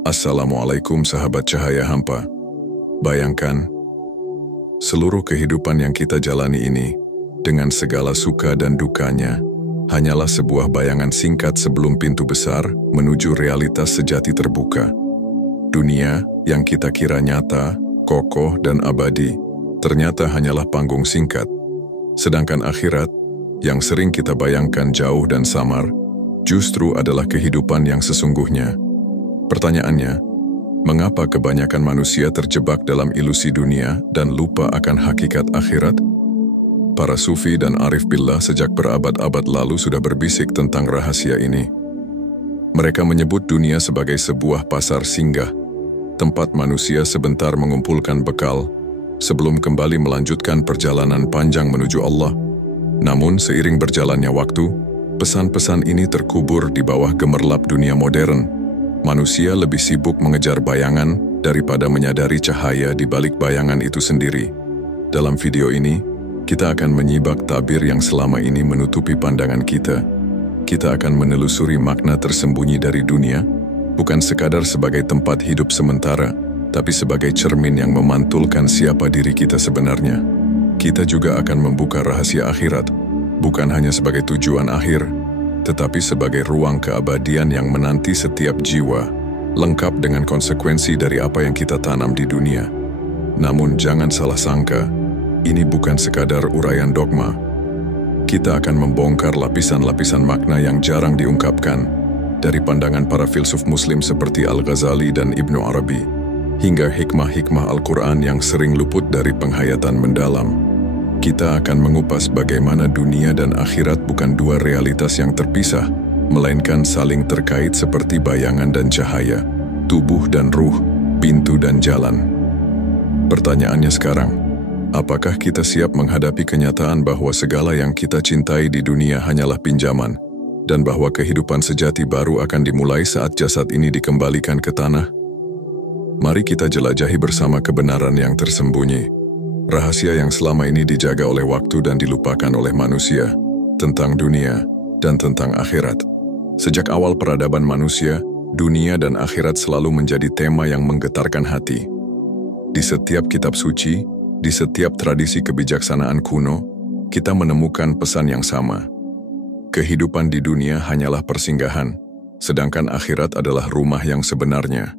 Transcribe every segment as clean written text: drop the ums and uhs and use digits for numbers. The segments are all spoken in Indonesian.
Assalamualaikum sahabat cahaya hampa. Bayangkan, seluruh kehidupan yang kita jalani ini, dengan segala suka dan dukanya, hanyalah sebuah bayangan singkat sebelum pintu besar menuju realitas sejati terbuka. Dunia yang kita kira nyata, kokoh dan abadi, ternyata hanyalah panggung singkat. Sedangkan akhirat, yang sering kita bayangkan jauh dan samar, justru adalah kehidupan yang sesungguhnya. Pertanyaannya, mengapa kebanyakan manusia terjebak dalam ilusi dunia dan lupa akan hakikat akhirat? Para sufi dan arif billah sejak berabad-abad lalu sudah berbisik tentang rahasia ini. Mereka menyebut dunia sebagai sebuah pasar singgah, tempat manusia sebentar mengumpulkan bekal sebelum kembali melanjutkan perjalanan panjang menuju Allah. Namun seiring berjalannya waktu, pesan-pesan ini terkubur di bawah gemerlap dunia modern. Manusia lebih sibuk mengejar bayangan daripada menyadari cahaya di balik bayangan itu sendiri. Dalam video ini, kita akan menyibak tabir yang selama ini menutupi pandangan kita. Kita akan menelusuri makna tersembunyi dari dunia, bukan sekadar sebagai tempat hidup sementara, tapi sebagai cermin yang memantulkan siapa diri kita sebenarnya. Kita juga akan membuka rahasia akhirat, bukan hanya sebagai tujuan akhir, tetapi sebagai ruang keabadian yang menanti setiap jiwa, lengkap dengan konsekuensi dari apa yang kita tanam di dunia. Namun jangan salah sangka, ini bukan sekadar uraian dogma. Kita akan membongkar lapisan-lapisan makna yang jarang diungkapkan, dari pandangan para filsuf muslim seperti Al-Ghazali dan Ibnu Arabi, hingga hikmah-hikmah Al-Quran yang sering luput dari penghayatan mendalam. Kita akan mengupas bagaimana dunia dan akhirat bukan dua realitas yang terpisah, melainkan saling terkait seperti bayangan dan cahaya, tubuh dan ruh, pintu dan jalan. Pertanyaannya sekarang, apakah kita siap menghadapi kenyataan bahwa segala yang kita cintai di dunia hanyalah pinjaman, dan bahwa kehidupan sejati baru akan dimulai saat jasad ini dikembalikan ke tanah? Mari kita jelajahi bersama kebenaran yang tersembunyi. Rahasia yang selama ini dijaga oleh waktu dan dilupakan oleh manusia, tentang dunia dan tentang akhirat. Sejak awal peradaban manusia, dunia dan akhirat selalu menjadi tema yang menggetarkan hati. Di setiap kitab suci, di setiap tradisi kebijaksanaan kuno, kita menemukan pesan yang sama. Kehidupan di dunia hanyalah persinggahan, sedangkan akhirat adalah rumah yang sebenarnya.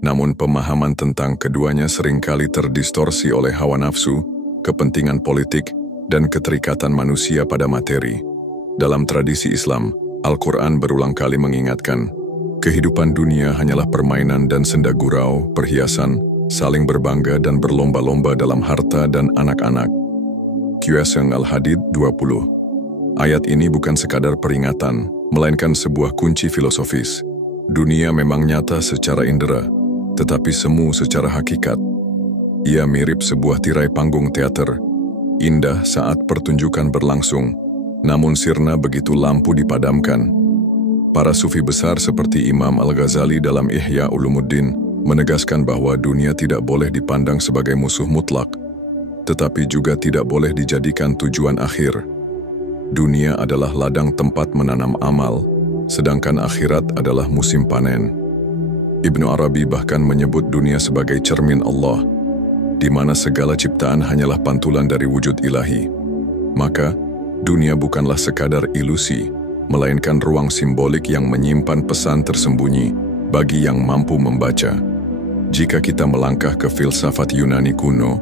Namun pemahaman tentang keduanya seringkali terdistorsi oleh hawa nafsu, kepentingan politik, dan keterikatan manusia pada materi. Dalam tradisi Islam, Al-Quran berulang kali mengingatkan, kehidupan dunia hanyalah permainan dan senda gurau, perhiasan, saling berbangga dan berlomba-lomba dalam harta dan anak-anak. Qiyasang Al-Hadid 20. Ayat ini bukan sekadar peringatan, melainkan sebuah kunci filosofis. Dunia memang nyata secara indera, tetapi semu secara hakikat. Ia mirip sebuah tirai panggung teater, indah saat pertunjukan berlangsung, namun sirna begitu lampu dipadamkan. Para sufi besar seperti Imam Al-Ghazali dalam Ihya Ulumuddin menegaskan bahwa dunia tidak boleh dipandang sebagai musuh mutlak, tetapi juga tidak boleh dijadikan tujuan akhir. Dunia adalah ladang tempat menanam amal, sedangkan akhirat adalah musim panen. Ibnu Arabi bahkan menyebut dunia sebagai cermin Allah, di mana segala ciptaan hanyalah pantulan dari wujud ilahi. Maka, dunia bukanlah sekadar ilusi, melainkan ruang simbolik yang menyimpan pesan tersembunyi bagi yang mampu membaca. Jika kita melangkah ke filsafat Yunani kuno,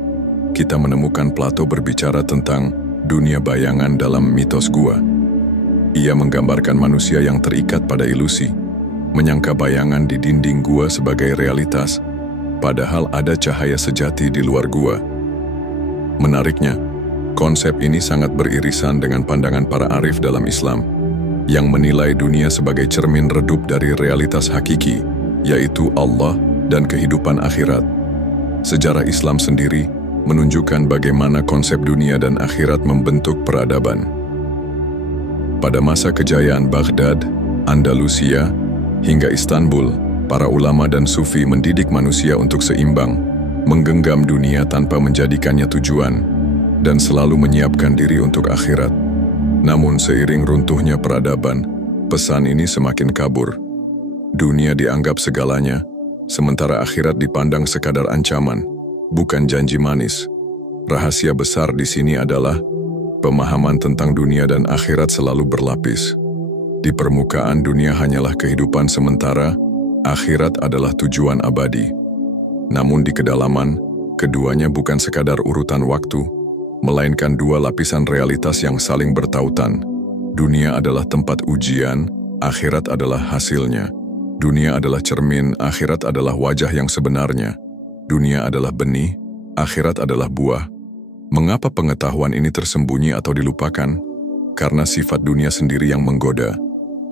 kita menemukan Plato berbicara tentang dunia bayangan dalam mitos gua. Ia menggambarkan manusia yang terikat pada ilusi, menyangka bayangan di dinding gua sebagai realitas, padahal ada cahaya sejati di luar gua. Menariknya, konsep ini sangat beririsan dengan pandangan para arif dalam Islam, yang menilai dunia sebagai cermin redup dari realitas hakiki, yaitu Allah dan kehidupan akhirat. Sejarah Islam sendiri menunjukkan bagaimana konsep dunia dan akhirat membentuk peradaban. Pada masa kejayaan Baghdad, Andalusia, hingga Istanbul, para ulama dan sufi mendidik manusia untuk seimbang, menggenggam dunia tanpa menjadikannya tujuan, dan selalu menyiapkan diri untuk akhirat. Namun seiring runtuhnya peradaban, pesan ini semakin kabur. Dunia dianggap segalanya, sementara akhirat dipandang sekadar ancaman, bukan janji manis. Rahasia besar di sini adalah pemahaman tentang dunia dan akhirat selalu berlapis. Di permukaan dunia hanyalah kehidupan sementara, akhirat adalah tujuan abadi. Namun di kedalaman, keduanya bukan sekadar urutan waktu, melainkan dua lapisan realitas yang saling bertautan. Dunia adalah tempat ujian, akhirat adalah hasilnya. Dunia adalah cermin, akhirat adalah wajah yang sebenarnya. Dunia adalah benih, akhirat adalah buah. Mengapa pengetahuan ini tersembunyi atau dilupakan? Karena sifat dunia sendiri yang menggoda.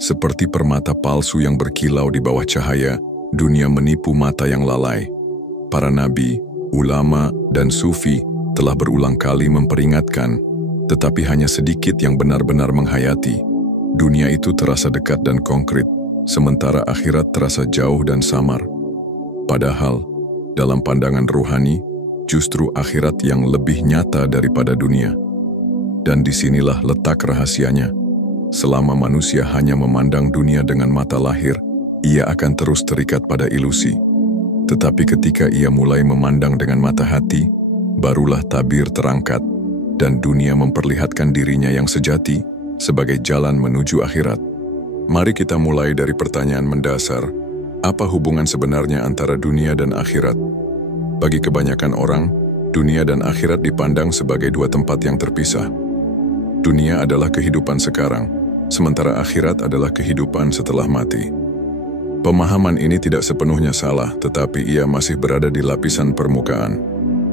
Seperti permata palsu yang berkilau di bawah cahaya, dunia menipu mata yang lalai. Para nabi, ulama, dan sufi telah berulang kali memperingatkan, tetapi hanya sedikit yang benar-benar menghayati. Dunia itu terasa dekat dan konkret, sementara akhirat terasa jauh dan samar. Padahal, dalam pandangan ruhani, justru akhirat yang lebih nyata daripada dunia. Dan disinilah letak rahasianya. Selama manusia hanya memandang dunia dengan mata lahir, ia akan terus terikat pada ilusi. Tetapi ketika ia mulai memandang dengan mata hati, barulah tabir terangkat, dan dunia memperlihatkan dirinya yang sejati sebagai jalan menuju akhirat. Mari kita mulai dari pertanyaan mendasar, apa hubungan sebenarnya antara dunia dan akhirat? Bagi kebanyakan orang, dunia dan akhirat dipandang sebagai dua tempat yang terpisah. Dunia adalah kehidupan sekarang, sementara akhirat adalah kehidupan setelah mati. Pemahaman ini tidak sepenuhnya salah, tetapi ia masih berada di lapisan permukaan.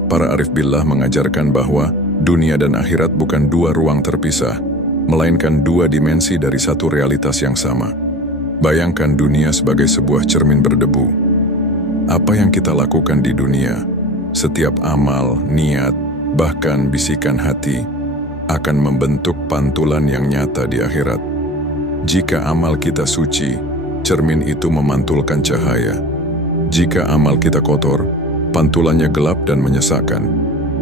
Para arif billah mengajarkan bahwa dunia dan akhirat bukan dua ruang terpisah, melainkan dua dimensi dari satu realitas yang sama. Bayangkan dunia sebagai sebuah cermin berdebu. Apa yang kita lakukan di dunia, setiap amal, niat, bahkan bisikan hati, akan membentuk pantulan yang nyata di akhirat. Jika amal kita suci, cermin itu memantulkan cahaya. Jika amal kita kotor, pantulannya gelap dan menyesakkan.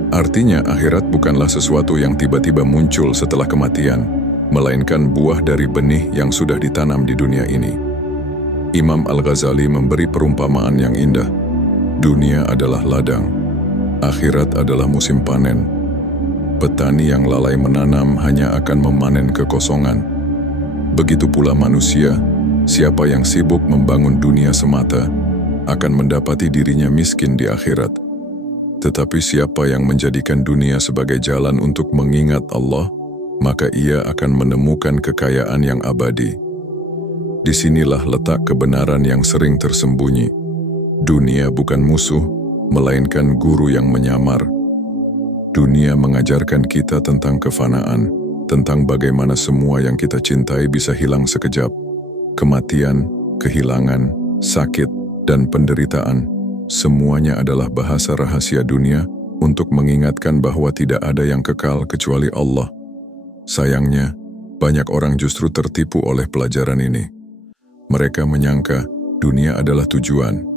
Artinya akhirat bukanlah sesuatu yang tiba-tiba muncul setelah kematian, melainkan buah dari benih yang sudah ditanam di dunia ini. Imam Al-Ghazali memberi perumpamaan yang indah. Dunia adalah ladang, akhirat adalah musim panen. Petani yang lalai menanam hanya akan memanen kekosongan. Begitu pula manusia, siapa yang sibuk membangun dunia semata, akan mendapati dirinya miskin di akhirat. Tetapi siapa yang menjadikan dunia sebagai jalan untuk mengingat Allah, maka ia akan menemukan kekayaan yang abadi. Disinilah letak kebenaran yang sering tersembunyi. Dunia bukan musuh, melainkan guru yang menyamar. Dunia mengajarkan kita tentang kefanaan, tentang bagaimana semua yang kita cintai bisa hilang sekejap. Kematian, kehilangan, sakit, dan penderitaan, semuanya adalah bahasa rahasia dunia untuk mengingatkan bahwa tidak ada yang kekal kecuali Allah. Sayangnya, banyak orang justru tertipu oleh pelajaran ini. Mereka menyangka dunia adalah tujuan.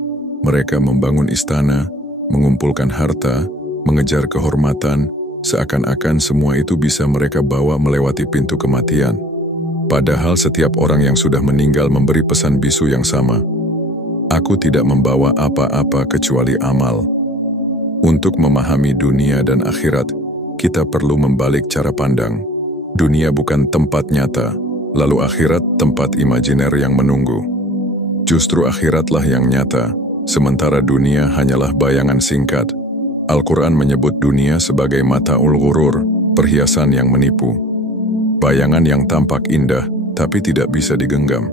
Mereka membangun istana, mengumpulkan harta, mengejar kehormatan, seakan-akan semua itu bisa mereka bawa melewati pintu kematian. Padahal setiap orang yang sudah meninggal memberi pesan bisu yang sama. Aku tidak membawa apa-apa kecuali amal. Untuk memahami dunia dan akhirat, kita perlu membalik cara pandang. Dunia bukan tempat nyata, lalu akhirat tempat imajiner yang menunggu. Justru akhiratlah yang nyata, sementara dunia hanyalah bayangan singkat. Al-Quran menyebut dunia sebagai mata'ul ghurur, perhiasan yang menipu. Bayangan yang tampak indah, tapi tidak bisa digenggam.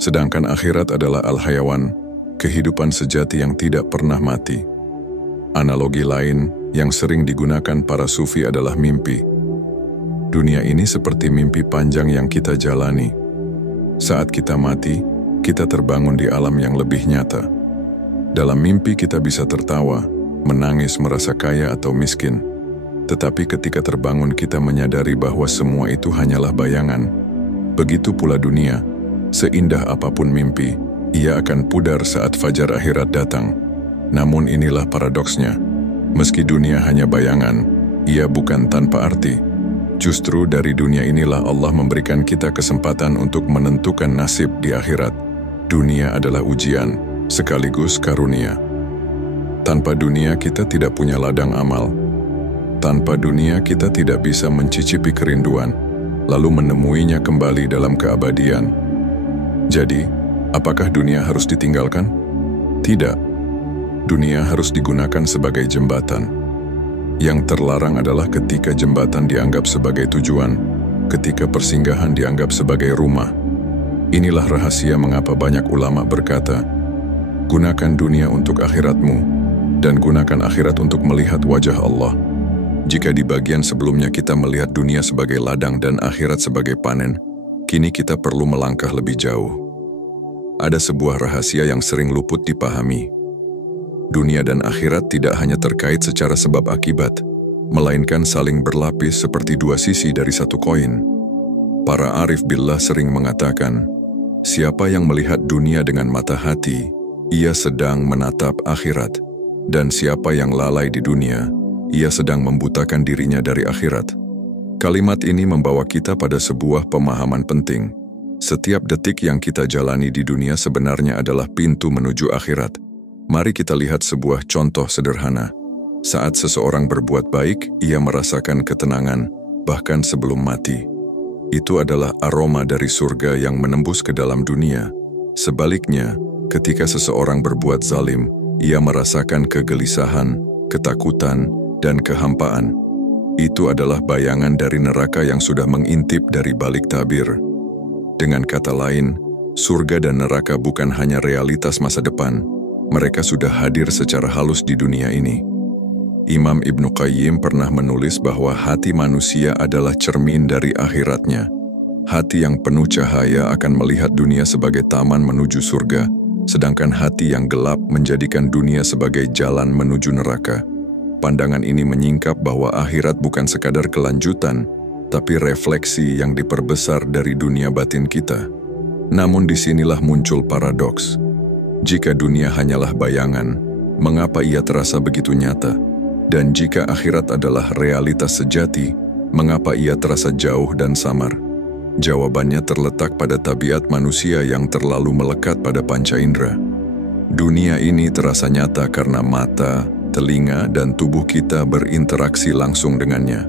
Sedangkan akhirat adalah al-hayawan, kehidupan sejati yang tidak pernah mati. Analogi lain yang sering digunakan para sufi adalah mimpi. Dunia ini seperti mimpi panjang yang kita jalani. Saat kita mati, kita terbangun di alam yang lebih nyata. Dalam mimpi kita bisa tertawa, menangis, merasa kaya atau miskin. Tetapi ketika terbangun kita menyadari bahwa semua itu hanyalah bayangan. Begitu pula dunia, seindah apapun mimpi, ia akan pudar saat fajar akhirat datang. Namun inilah paradoksnya, meski dunia hanya bayangan, ia bukan tanpa arti. Justru dari dunia inilah Allah memberikan kita kesempatan untuk menentukan nasib di akhirat. Dunia adalah ujian, sekaligus karunia. Tanpa dunia kita tidak punya ladang amal. Tanpa dunia kita tidak bisa mencicipi kerinduan, lalu menemuinya kembali dalam keabadian. Jadi, apakah dunia harus ditinggalkan? Tidak. Dunia harus digunakan sebagai jembatan. Yang terlarang adalah ketika jembatan dianggap sebagai tujuan, ketika persinggahan dianggap sebagai rumah. Inilah rahasia mengapa banyak ulama berkata, gunakan dunia untuk akhiratmu, dan gunakan akhirat untuk melihat wajah Allah. Jika di bagian sebelumnya kita melihat dunia sebagai ladang dan akhirat sebagai panen, kini kita perlu melangkah lebih jauh. Ada sebuah rahasia yang sering luput dipahami. Dunia dan akhirat tidak hanya terkait secara sebab akibat, melainkan saling berlapis seperti dua sisi dari satu koin. Para arif billah sering mengatakan, siapa yang melihat dunia dengan mata hati, ia sedang menatap akhirat. Dan siapa yang lalai di dunia, ia sedang membutakan dirinya dari akhirat. Kalimat ini membawa kita pada sebuah pemahaman penting. Setiap detik yang kita jalani di dunia sebenarnya adalah pintu menuju akhirat. Mari kita lihat sebuah contoh sederhana. Saat seseorang berbuat baik, ia merasakan ketenangan, bahkan sebelum mati. Itu adalah aroma dari surga yang menembus ke dalam dunia. Sebaliknya, ketika seseorang berbuat zalim, ia merasakan kegelisahan, ketakutan, dan kehampaan. Itu adalah bayangan dari neraka yang sudah mengintip dari balik tabir. Dengan kata lain, surga dan neraka bukan hanya realitas masa depan, mereka sudah hadir secara halus di dunia ini. Imam Ibnu Qayyim pernah menulis bahwa hati manusia adalah cermin dari akhiratnya. Hati yang penuh cahaya akan melihat dunia sebagai taman menuju surga, sedangkan hati yang gelap menjadikan dunia sebagai jalan menuju neraka. Pandangan ini menyingkap bahwa akhirat bukan sekadar kelanjutan, tapi refleksi yang diperbesar dari dunia batin kita. Namun disinilah muncul paradoks. Jika dunia hanyalah bayangan, mengapa ia terasa begitu nyata? Dan jika akhirat adalah realitas sejati, mengapa ia terasa jauh dan samar? Jawabannya terletak pada tabiat manusia yang terlalu melekat pada panca indera. Dunia ini terasa nyata karena mata, telinga, dan tubuh kita berinteraksi langsung dengannya.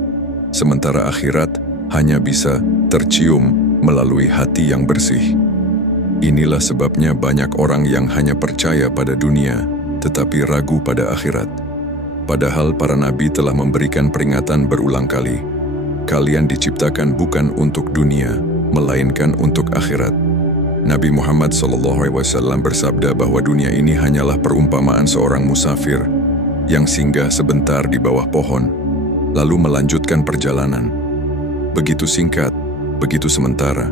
Sementara akhirat hanya bisa tercium melalui hati yang bersih. Inilah sebabnya banyak orang yang hanya percaya pada dunia, tetapi ragu pada akhirat. Padahal para nabi telah memberikan peringatan berulang kali. Kalian diciptakan bukan untuk dunia, melainkan untuk akhirat. Nabi Muhammad SAW bersabda bahwa dunia ini hanyalah perumpamaan seorang musafir yang singgah sebentar di bawah pohon, lalu melanjutkan perjalanan. Begitu singkat, begitu sementara.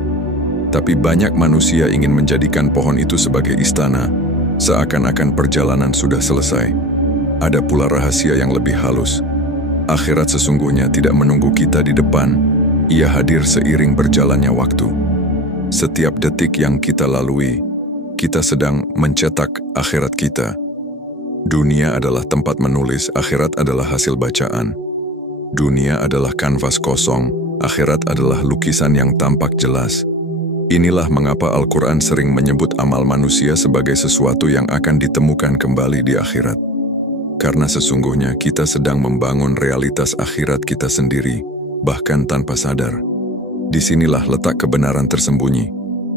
Tapi banyak manusia ingin menjadikan pohon itu sebagai istana, seakan-akan perjalanan sudah selesai. Ada pula rahasia yang lebih halus. Akhirat sesungguhnya tidak menunggu kita di depan, ia hadir seiring berjalannya waktu. Setiap detik yang kita lalui, kita sedang mencetak akhirat kita. Dunia adalah tempat menulis, akhirat adalah hasil bacaan. Dunia adalah kanvas kosong, akhirat adalah lukisan yang tampak jelas. Inilah mengapa Al-Quran sering menyebut amal manusia sebagai sesuatu yang akan ditemukan kembali di akhirat. Karena sesungguhnya kita sedang membangun realitas akhirat kita sendiri, bahkan tanpa sadar. Disinilah letak kebenaran tersembunyi.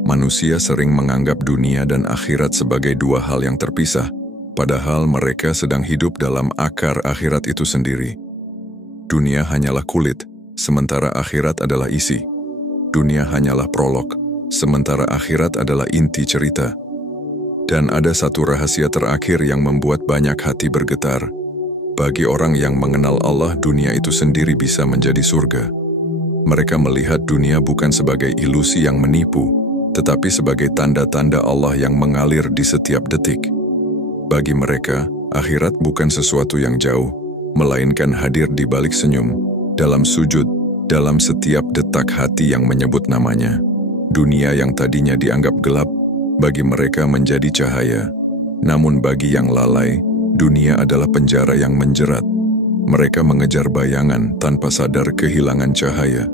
Manusia sering menganggap dunia dan akhirat sebagai dua hal yang terpisah, padahal mereka sedang hidup dalam akar akhirat itu sendiri. Dunia hanyalah kulit, sementara akhirat adalah isi. Dunia hanyalah prolog, sementara akhirat adalah inti cerita. Dan ada satu rahasia terakhir yang membuat banyak hati bergetar. Bagi orang yang mengenal Allah, dunia itu sendiri bisa menjadi surga. Mereka melihat dunia bukan sebagai ilusi yang menipu, tetapi sebagai tanda-tanda Allah yang mengalir di setiap detik. Bagi mereka, akhirat bukan sesuatu yang jauh, melainkan hadir di balik senyum, dalam sujud, dalam setiap detak hati yang menyebut namanya. Dunia yang tadinya dianggap gelap, bagi mereka menjadi cahaya. Namun bagi yang lalai, dunia adalah penjara yang menjerat. Mereka mengejar bayangan tanpa sadar kehilangan cahaya.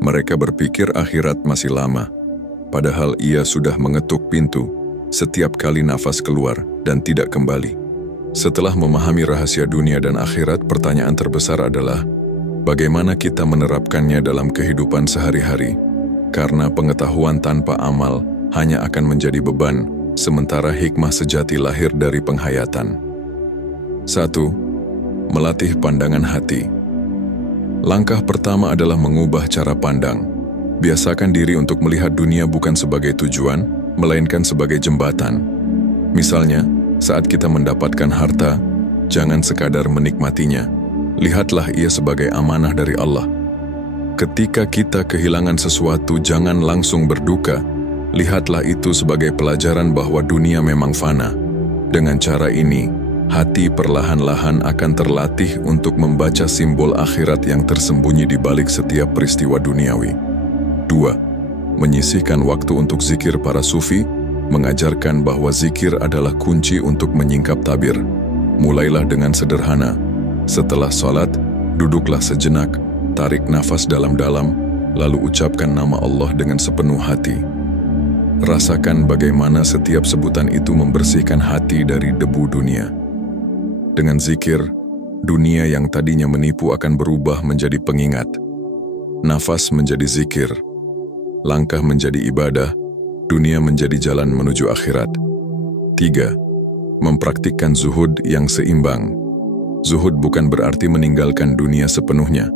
Mereka berpikir akhirat masih lama, padahal ia sudah mengetuk pintu. Setiap kali nafas keluar, dan tidak kembali. Setelah memahami rahasia dunia dan akhirat, pertanyaan terbesar adalah, bagaimana kita menerapkannya dalam kehidupan sehari-hari? Karena pengetahuan tanpa amal hanya akan menjadi beban, sementara hikmah sejati lahir dari penghayatan. 1. Melatih pandangan hati. Langkah pertama adalah mengubah cara pandang. Biasakan diri untuk melihat dunia bukan sebagai tujuan, melainkan sebagai jembatan. Misalnya, saat kita mendapatkan harta, jangan sekadar menikmatinya. Lihatlah ia sebagai amanah dari Allah. Ketika kita kehilangan sesuatu, jangan langsung berduka. Lihatlah itu sebagai pelajaran bahwa dunia memang fana. Dengan cara ini, hati perlahan-lahan akan terlatih untuk membaca simbol akhirat yang tersembunyi di balik setiap peristiwa duniawi. 2. Menyisihkan waktu untuk zikir. Para sufi mengajarkan bahwa zikir adalah kunci untuk menyingkap tabir. Mulailah dengan sederhana. Setelah sholat, duduklah sejenak, tarik nafas dalam-dalam, lalu ucapkan nama Allah dengan sepenuh hati. Rasakan bagaimana setiap sebutan itu membersihkan hati dari debu dunia. Dengan zikir, dunia yang tadinya menipu akan berubah menjadi pengingat. Nafas menjadi zikir, langkah menjadi ibadah, dunia menjadi jalan menuju akhirat. 3. Mempraktikkan zuhud yang seimbang. Zuhud bukan berarti meninggalkan dunia sepenuhnya,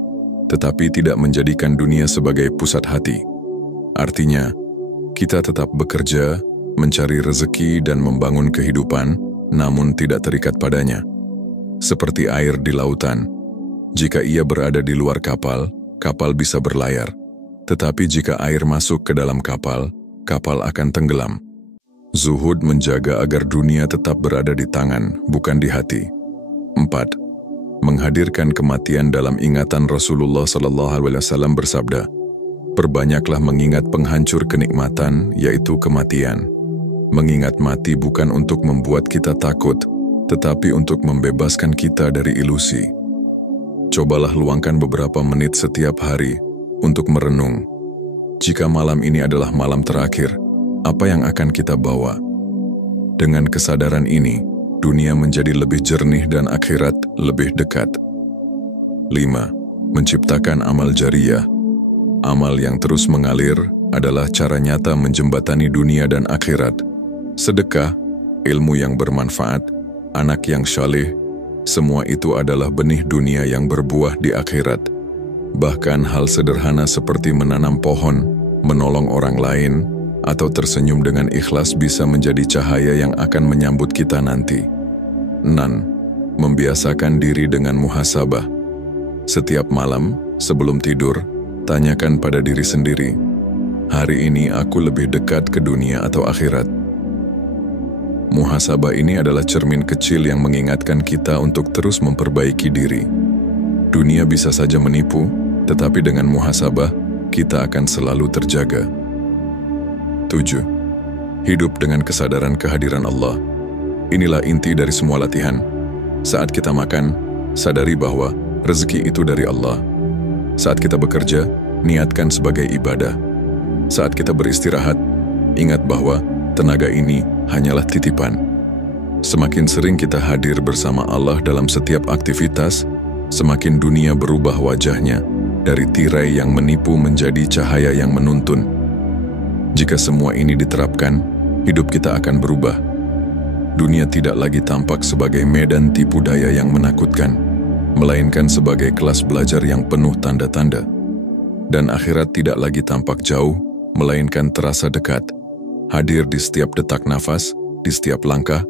tetapi tidak menjadikan dunia sebagai pusat hati. Artinya, kita tetap bekerja, mencari rezeki dan membangun kehidupan, namun tidak terikat padanya. Seperti air di lautan, jika ia berada di luar kapal, kapal bisa berlayar. Tetapi jika air masuk ke dalam kapal, kapal akan tenggelam. Zuhud menjaga agar dunia tetap berada di tangan, bukan di hati. 4. Menghadirkan kematian dalam ingatan. Rasulullah SAW bersabda, perbanyaklah mengingat penghancur kenikmatan, yaitu kematian. Mengingat mati bukan untuk membuat kita takut, tetapi untuk membebaskan kita dari ilusi. Cobalah luangkan beberapa menit setiap hari untuk merenung. Jika malam ini adalah malam terakhir, apa yang akan kita bawa? Dengan kesadaran ini, dunia menjadi lebih jernih dan akhirat lebih dekat. 5. Menciptakan amal jariyah. Amal yang terus mengalir adalah cara nyata menjembatani dunia dan akhirat. Sedekah, ilmu yang bermanfaat, anak yang saleh, semua itu adalah benih dunia yang berbuah di akhirat. Bahkan hal sederhana seperti menanam pohon, menolong orang lain, atau tersenyum dengan ikhlas bisa menjadi cahaya yang akan menyambut kita nanti. 6. Membiasakan diri dengan muhasabah. Setiap malam, sebelum tidur, tanyakan pada diri sendiri, hari ini aku lebih dekat ke dunia atau akhirat? Muhasabah ini adalah cermin kecil yang mengingatkan kita untuk terus memperbaiki diri. Dunia bisa saja menipu, tetapi dengan muhasabah, kita akan selalu terjaga. 7. Hidup dengan kesadaran kehadiran Allah. Inilah inti dari semua latihan. Saat kita makan, sadari bahwa rezeki itu dari Allah. Saat kita bekerja, niatkan sebagai ibadah. Saat kita beristirahat, ingat bahwa tenaga ini hanyalah titipan. Semakin sering kita hadir bersama Allah dalam setiap aktivitas, semakin dunia berubah wajahnya, dari tirai yang menipu menjadi cahaya yang menuntun. Jika semua ini diterapkan, hidup kita akan berubah. Dunia tidak lagi tampak sebagai medan tipu daya yang menakutkan, melainkan sebagai kelas belajar yang penuh tanda-tanda. Dan akhirat tidak lagi tampak jauh, melainkan terasa dekat, hadir di setiap detak nafas, di setiap langkah,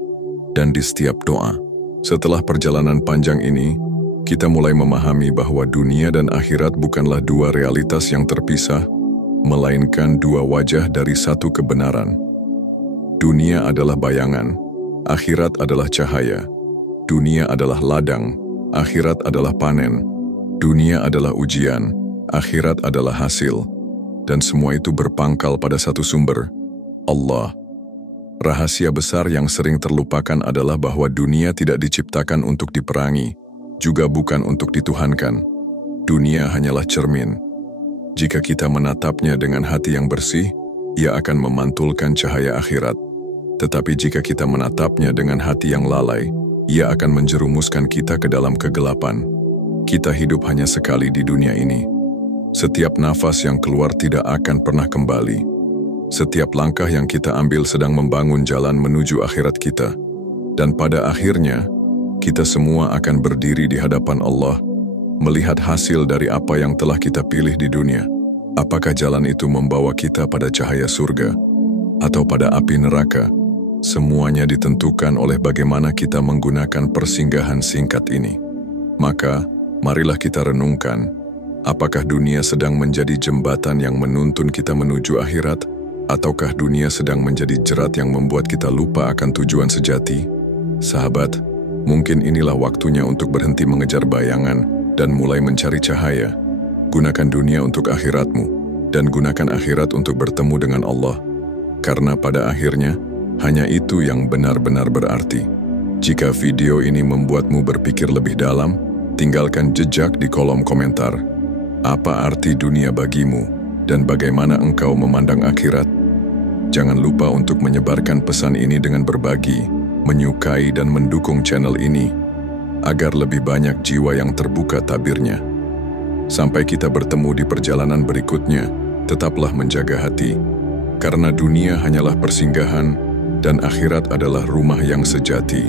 dan di setiap doa. Setelah perjalanan panjang ini, kita mulai memahami bahwa dunia dan akhirat bukanlah dua realitas yang terpisah, melainkan dua wajah dari satu kebenaran. Dunia adalah bayangan, akhirat adalah cahaya. Dunia adalah ladang, akhirat adalah panen. Dunia adalah ujian, akhirat adalah hasil. Dan semua itu berpangkal pada satu sumber, Allah. Rahasia besar yang sering terlupakan adalah bahwa dunia tidak diciptakan untuk diperangi, juga bukan untuk dituhankan. Dunia hanyalah cermin. Jika kita menatapnya dengan hati yang bersih, ia akan memantulkan cahaya akhirat. Tetapi jika kita menatapnya dengan hati yang lalai, ia akan menjerumuskan kita ke dalam kegelapan. Kita hidup hanya sekali di dunia ini. Setiap nafas yang keluar tidak akan pernah kembali. Setiap langkah yang kita ambil sedang membangun jalan menuju akhirat kita. Dan pada akhirnya, kita semua akan berdiri di hadapan Allah, melihat hasil dari apa yang telah kita pilih di dunia. Apakah jalan itu membawa kita pada cahaya surga atau pada api neraka? Semuanya ditentukan oleh bagaimana kita menggunakan persinggahan singkat ini. Maka, marilah kita renungkan, apakah dunia sedang menjadi jembatan yang menuntun kita menuju akhirat, ataukah dunia sedang menjadi jerat yang membuat kita lupa akan tujuan sejati? Sahabat, mungkin inilah waktunya untuk berhenti mengejar bayangan dan mulai mencari cahaya. Gunakan dunia untuk akhiratmu, dan gunakan akhirat untuk bertemu dengan Allah. Karena pada akhirnya, hanya itu yang benar-benar berarti. Jika video ini membuatmu berpikir lebih dalam, tinggalkan jejak di kolom komentar. Apa arti dunia bagimu, dan bagaimana engkau memandang akhirat? Jangan lupa untuk menyebarkan pesan ini dengan berbagi, menyukai dan mendukung channel ini, agar lebih banyak jiwa yang terbuka tabirnya. Sampai kita bertemu di perjalanan berikutnya, tetaplah menjaga hati, karena dunia hanyalah persinggahan, dan akhirat adalah rumah yang sejati.